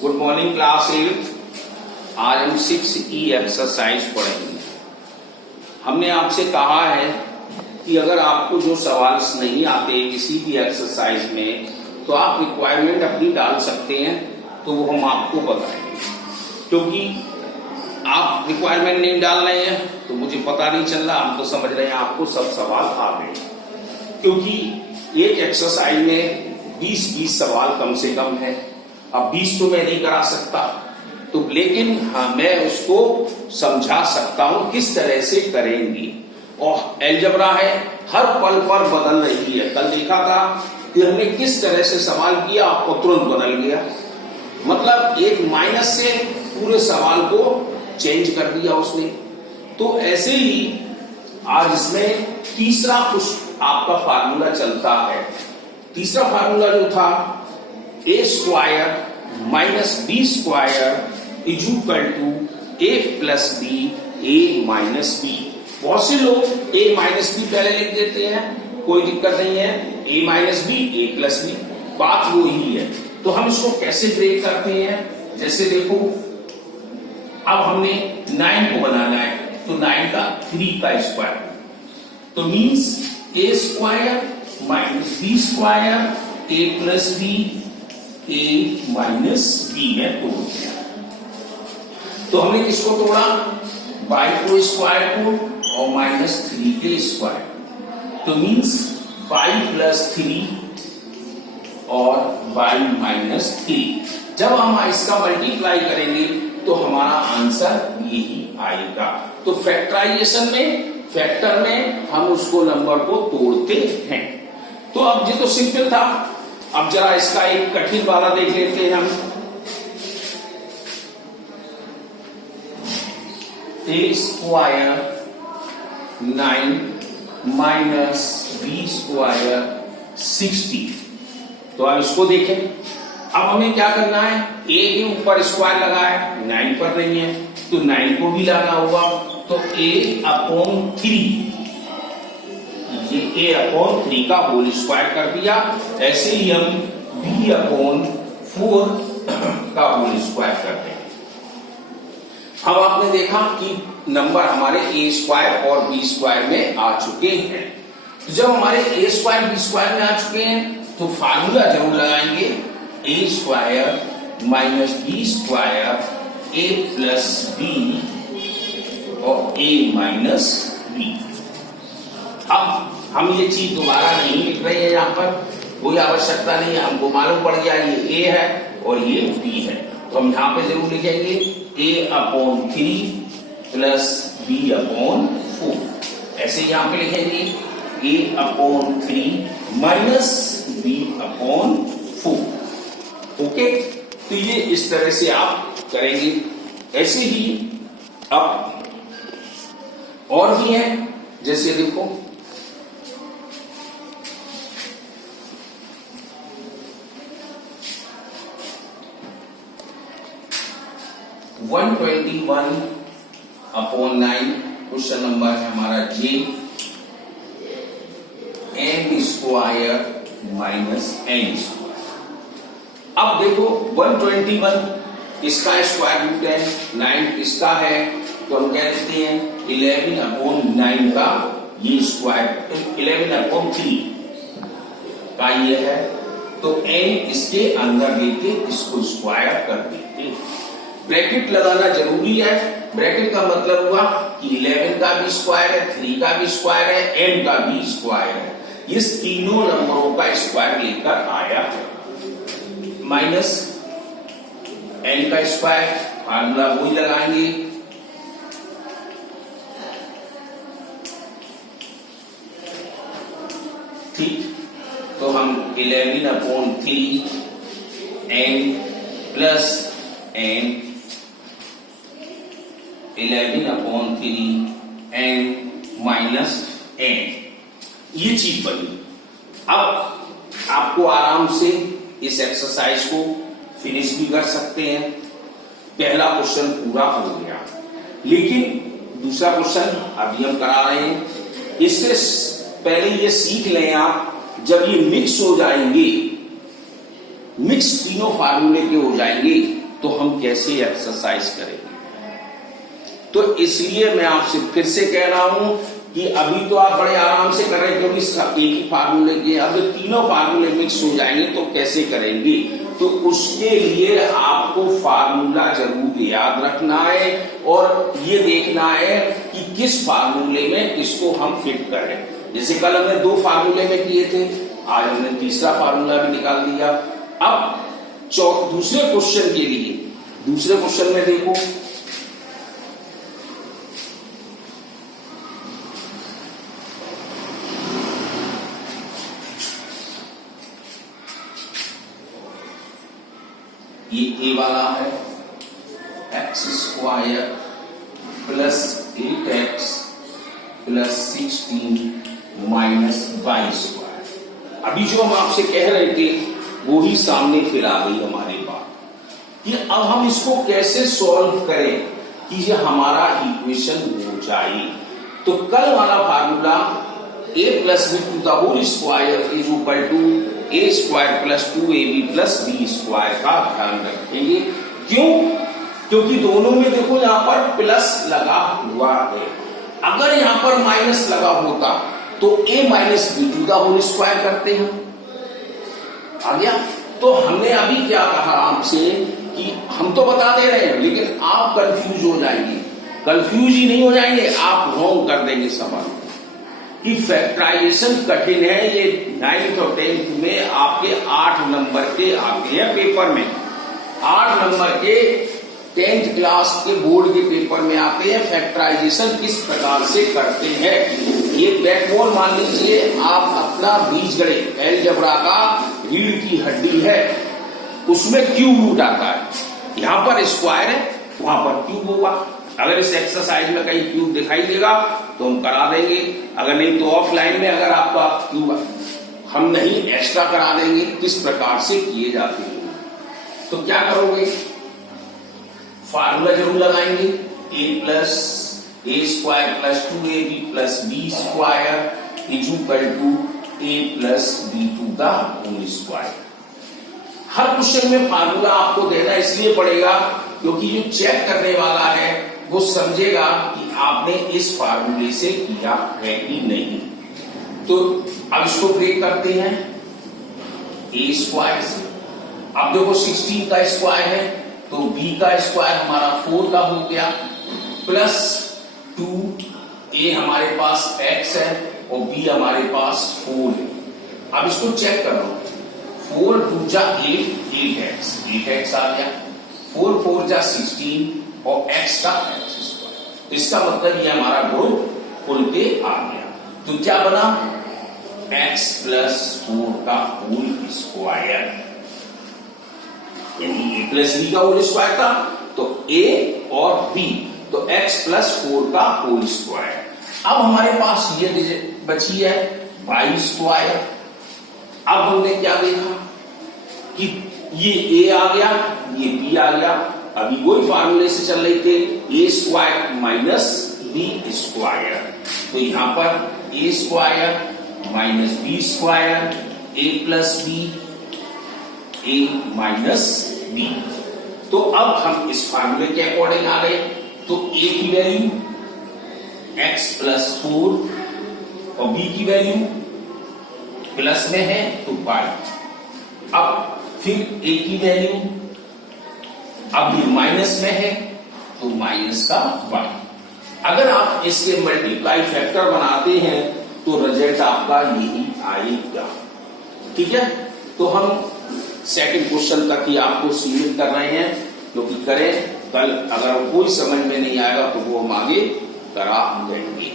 Good morning class 8। आज हम 6E exercise पढ़ेंगे। हमने आपसे कहा है कि अगर आपको जो सवाल नहीं आते किसी भी एक्सरसाइज में तो आप रिक्वायरमेंट अपनी डाल सकते हैं, तो वो हम आपको बताएंगे। क्योंकि आप रिक्वायरमेंट नहीं डाल रहे हैं तो मुझे पता नहीं चल रहा, हम तो समझ रहे हैं आपको सब सवाल आ गए। क्योंकि एक एक्सरसाइज में 20-20 सवाल कम से कम है। अब 20 तो मैं नहीं करा सकता, तो लेकिन हाँ मैं उसको समझा सकता हूं किस तरह से करेंगी। और अलजेब्रा है, हर पल पर बदल रही है। कल देखा था कि हमने किस तरह से सवाल किया और तुरंत बदल गया। मतलब एक माइनस से पूरे सवाल को चेंज कर दिया उसने। तो ऐसे ही आज इसमें तीसरा कुछ आपका फार्मूला चलता है। तीसरा फार्मूला जो था a square minus B square is equal to a plus B a minus B. बहुत से लोग a माइनस बी पहले लिख देते हैं, कोई दिक्कत नहीं है। a minus B a plus B, बात वो ही है। तो हम इसको कैसे ब्रेक करते हैं, जैसे देखो अब हमने 9 को बनाना है, तो 9 का 3 का स्क्वायर, तो means a square minus B square a plus B a minus B में तोड़ दिया। तो हमने किसको तोड़ा, बाई को स्क्वायर को और माइनस 3 के स्क्वायर, तो मीन्स बाई प्लस 3 और बाई माइनस 3। जब हम इसका मल्टीप्लाई करेंगे तो हमारा आंसर यही आएगा। तो फैक्टराइजेशन में, फैक्टर में हम उसको नंबर को तोड़ते हैं। तो अब ये तो सिंपल था। अब जरा इसका एक कठिन वाला देख लेते हैं हम। a square 9 minus B square 60। तो अब इसको देखें। अब हमें क्या करना है, a के ऊपर स्क्वायर लगा है, 9 पर नहीं है, तो 9 को भी लगा हुआ, तो a/3, ये a/3 का होल स्क्वायर कर दिया। ऐसे ही हम b/4 का होल स्क्वायर करते हैं। अब आपने देखा कि नंबर हमारे a स्क्वायर और b स्क्वायर में आ चुके हैं। तो जब हमारे a स्क्वायर b स्क्वायर में आ चुके हैं तो फार्मूला जरूर लगाएंगे, a square minus B square a plus B और a माइनस बी। अब हम ये चीज दोबारा नहीं लिख रहे हैं, यहाँ पर कोई आवश्यकता नहीं है, हमको मालूम पड़ गया ये a है और ये b है। तो हम यहाँ पे जरूर लिखेंगे a/3 प्लस b/4। ऐसे यहाँ पे लिखेंगे a/3 माइनस b/4। ओके, तो ये इस तरह से आप करेंगे। ऐसे ही अब और भी है, जैसे देखो 121/9 क्वेश्चन नंबर है हमारा जे। m square minus n square. अब देखो 121 इसका स्क्वायर रूट है, 9 इसका है, तो हम कह देते हैं 11/9 का ये स्क्वायर, 11/3 का ये है, तो n इसके अंदर लेके इसको स्क्वायर कर देते हैं। ब्रैकेट लगाना जरूरी है। ब्रैकेट का मतलब हुआ कि 11 का भी स्क्वायर है, 3 का भी स्क्वायर है, n का भी स्क्वायर है। इस तीनों नंबरों का स्क्वायर लेकर आया है। माइनस n का स्क्वायर, फार्मूला वही लगाएंगे, ठीक। तो हम 11/3 n plus n 11/3 n minus n, ये चीज बनी। अब आपको आराम से इस एक्सरसाइज को फिनिश भी कर सकते हैं। पहला क्वेश्चन पूरा हो गया, लेकिन दूसरा क्वेश्चन अभी हम करा रहे हैं। इससे पहले ये सीख लें आप, जब ये मिक्स हो जाएंगे, मिक्स तीनों फार्मूले के हो जाएंगे, तो हम कैसे एक्सरसाइज करेंगे। तो इसलिए मैं आपसे फिर से कह रहा हूं कि अभी तो आप बड़े आराम से कर रहे हैं क्योंकि एक ही फार्मूले के, अब तीनों फार्मूले मिक्स हो जाएंगे तो कैसे करेंगे। तो उसके लिए आपको फार्मूला जरूर याद रखना है और ये देखना है कि किस फार्मूले में किसको हम फिट करें। जैसे कल हमने 2 फार्मूले में किए थे, आज हमने तीसरा फार्मूला भी निकाल दिया। अब दूसरे क्वेश्चन के लिए, दूसरे क्वेश्चन में देखो, ये ए वाला है x² plus 8x plus 16 minus y²। अभी जो हम आपसे कह रहे थे वो ही सामने फिर आ गई हमारे बात कि अब हम इसको कैसे सॉल्व करें कि ये हमारा इक्वेशन हो जाए। तो कल वाला formula a plus B to the whole square is equal to a² plus 2ab plus b² का ध्यान रखेंगे। क्यों? क्योंकि दोनों में देखो यहां पर प्लस लगा हुआ है। अगर यहां पर माइनस लगा होता तो a minus B to the whole square करते हैं, आ गया। तो हमने अभी क्या कहा आपसे कि हम तो बता दे रहे हैं लेकिन आप कंफ्यूज हो जाएंगे। कंफ्यूज ही नहीं हो जाएंगे, आप रॉन्ग कर देंगे सवाल कि फैक्टराइजेशन कठिन है। ये 9th और 10th में आपके 8 नंबर के आते हैं पेपर में, 8 नंबर के 10th क्लास के बोर्ड के पेपर में आते हैं। फैक्टराइजेशन किस प्रकार से करते हैं, ये बैकबोन मान लीजिए आप अपना बीजगणित अलजेब्रा का रीढ़ की हड्डी है, उसमें क्यूब रूट आता है। यहां पर स्क्वायर है, वहां पर क्यूब होगा। अगर इस एक्सरसाइज में कहीं क्यूब दिखाई देगा तो हम करा देंगे, अगर नहीं तो ऑफलाइन में अगर आपका क्यूब हम नहीं एक्स्ट्रा करा देंगे किस प्रकार से किए जाते हैं। तो क्या करोगे, फार्मूला जरूर लगाएंगे, a plus a² plus 2ab plus b² is equal to a plus b to the whole square. हर क्वेश्चन में फार्मूला आपको देना इसलिए पड़ेगा क्योंकि जो चेक करने वाला है वो समझेगा कि आपने इस फार्मूले से किया है कि नहीं। तो अब इसको ब्रेक करते हैं a² से। अब देखो 16 का स्क्वायर है तो b का स्क्वायर हमारा 4 का हो गया, प्लस 2a हमारे पास x है और b हमारे पास 4 है। अब इसको चेक करो, 4 2 जा 8x आ गया, 4 4 जा 16 और x का x²। तो इसका मतलब ये हमारा ग्रुप खुल के आ गया। तो क्या बना, x प्लस 4 का होल स्क्वायर, यानी a प्लस b का होल स्क्वायर था तो a और b, तो x प्लस 4 का होल स्क्वायर। अब हमारे पास ये बची है y²। अब हमने क्या देखा कि ये a आ गया, ये b आ गया। अभी वही फार्मूले से चल रही थे a² माइनस b²। तो यहां पर a² minus b², a plus b, a minus b। तो अब हम इस फार्मूले के अकॉर्डिंग आ गए। तो a की वैल्यू x प्लस 4 और b की वैल्यू प्लस में है तो y। अब फिर a की वैल्यू अब भी माइनस में है तो माइनस का y। अगर आप इसके मल्टीप्लाई फैक्टर बनाते हैं तो रिजल्ट आपका यही आएगा। ठीक है, तो हम सेकंड क्वेश्चन तक ही आपको सीमित कर रहे हैं क्योंकि करें कल अगर कोई समझ में नहीं आएगा तो वो हम आगे करा देंगे।